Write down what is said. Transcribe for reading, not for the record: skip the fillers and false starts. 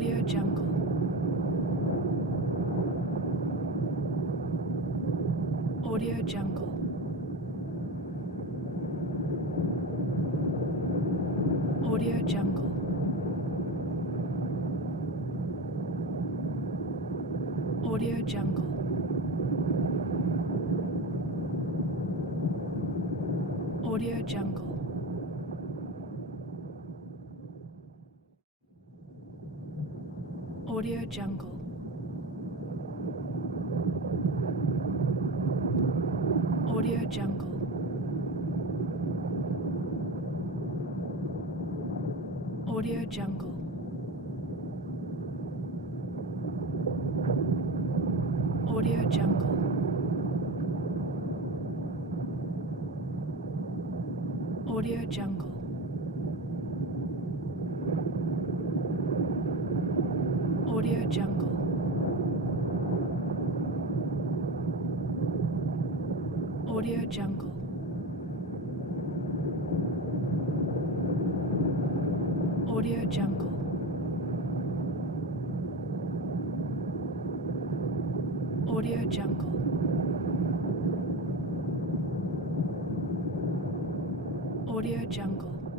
Audio Jungle. Audio Jungle. Audio Jungle. Audio Jungle. Audio Jungle. Audio Jungle. Audio Jungle. Audio Jungle. Audio Jungle. Audio Jungle. Audio Jungle. Audio Jungle. Audio Jungle. Audio Jungle. Audio Jungle.